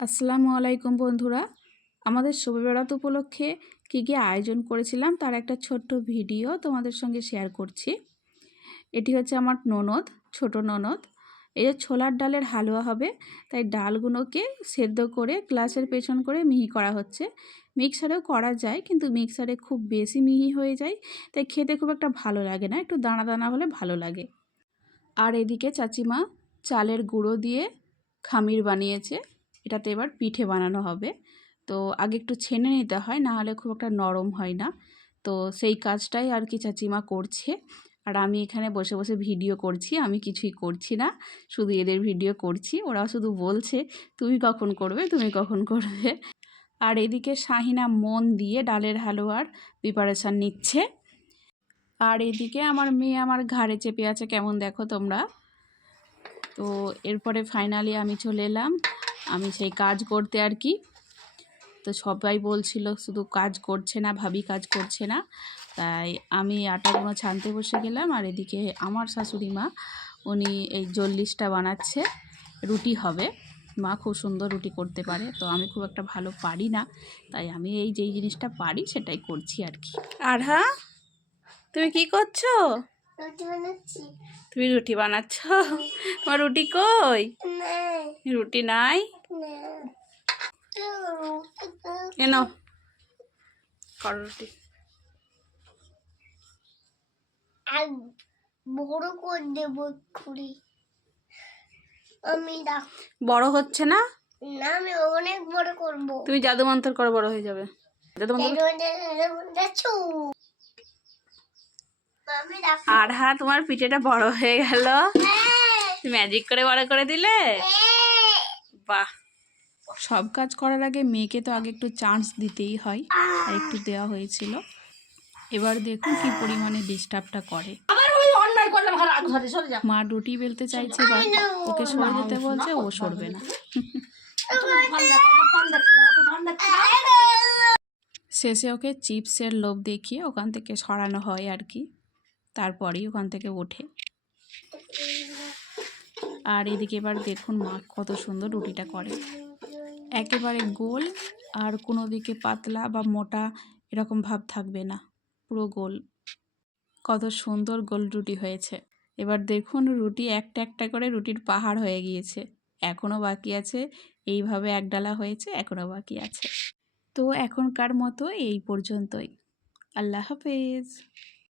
আসসালামু আলাইকুম বন্ধুরা, আমাদের শবে বরাত উপলক্ষে কী কী আয়োজন করেছিলাম তার একটা ছোট্ট ভিডিও তোমাদের সঙ্গে শেয়ার করছি। এটি হচ্ছে আমার ননদ, ছোট ননদ। এই যে ছোলার ডালের হালুয়া হবে, তাই ডালগুলোকে সেদ্ধ করে গ্লাসের পেছন করে মিহি করা হচ্ছে। মিক্সারেও করা যায়, কিন্তু মিক্সারে খুব বেশি মিহি হয়ে যায়, তাই খেতে খুব একটা ভালো লাগে না, একটু দানা দানা হলে ভালো লাগে। আর এদিকে চাচিমা চালের গুঁড়ো দিয়ে খামির বানিয়েছে, এটাতে এবার পিঠে বানানো হবে। তো আগে একটু ছেনে নিতে হয়, না হলে খুব একটা নরম হয় না। তো সেই কাজটাই আর কি চাচিমা করছে, আর আমি এখানে বসে বসে ভিডিও করছি। আমি কিছুই করছি না, শুধু এদের ভিডিও করছি। ওরা শুধু বলছে তুমি কখন করবে, তুমি কখন করবে। আর এদিকে শাহিনা মন দিয়ে ডালের হালুয়ার প্রিপারেশান নিচ্ছে। আর এদিকে আমার মেয়ে আমার ঘাড়ে চেপে আছে, কেমন দেখো তোমরা। তো এরপরে ফাইনালি আমি চলে এলাম আমি সেই কাজ করতে আর কি। তো সবাই বলছিল শুধু কাজ করছে না, ভাবি কাজ করছে না, তাই আমি আটাগুলো ছানতে বসে গেলাম। আর এদিকে আমার শাশুড়ি মা, উনি এই জল্লিশটা বানাচ্ছে, রুটি হবে। মা খুব সুন্দর রুটি করতে পারে, তো আমি খুব একটা ভালো পারি না, তাই আমি এই যেই জিনিসটা পারি সেটাই করছি আর কি। আর হ্যাঁ, তুমি কি করছো? তুমি রুটি বানাচ্ছ? তোমার রুটি কই? রুটি নাই? এনো কর রুটি। বড় করে দেব খুঁড়ি। আমি বড় হচ্ছে না? না, আমি অনেক বড় করব। তুমি জাদু মন্ত্র করে বড় হয়ে যাবে। জাদু মন্ত্র। আর হ্যাঁ, তোমার পিঠেটা বড় হয়ে গেল, ম্যাজিক করে বড় করে দিলে। বাহ। সব কাজ করার আগে মেয়েকে তো আগে একটু চান্স দিতেই হয়, আর একটু দেওয়া হয়েছিল। এবার দেখুন কি পরিমাণে ডিস্টার্বটা করে। মা রুটি বেলতে চাইছে, এবার ওকে সরে যেতে বলছে, ও সরবে না। শেষে ওকে চিপসের লোভ দেখিয়ে ওখান থেকে সরানো হয় আর কি, তারপরেই ওখান থেকে ওঠে। আর এদিকে এবার দেখুন মা কত সুন্দর রুটিটা করে, একেবারে গোল, আর কোনো দিকে পাতলা বা মোটা এরকম ভাব থাকবে না, পুরো গোল। কত সুন্দর গোল রুটি হয়েছে। এবার দেখুন রুটি একটা একটা করে রুটির পাহাড় হয়ে গিয়েছে, এখনও বাকি আছে। এইভাবে এক ডালা হয়েছে, এখনও বাকি আছে। তো এখনকার মতো এই পর্যন্তই। আল্লাহ হাফেজ।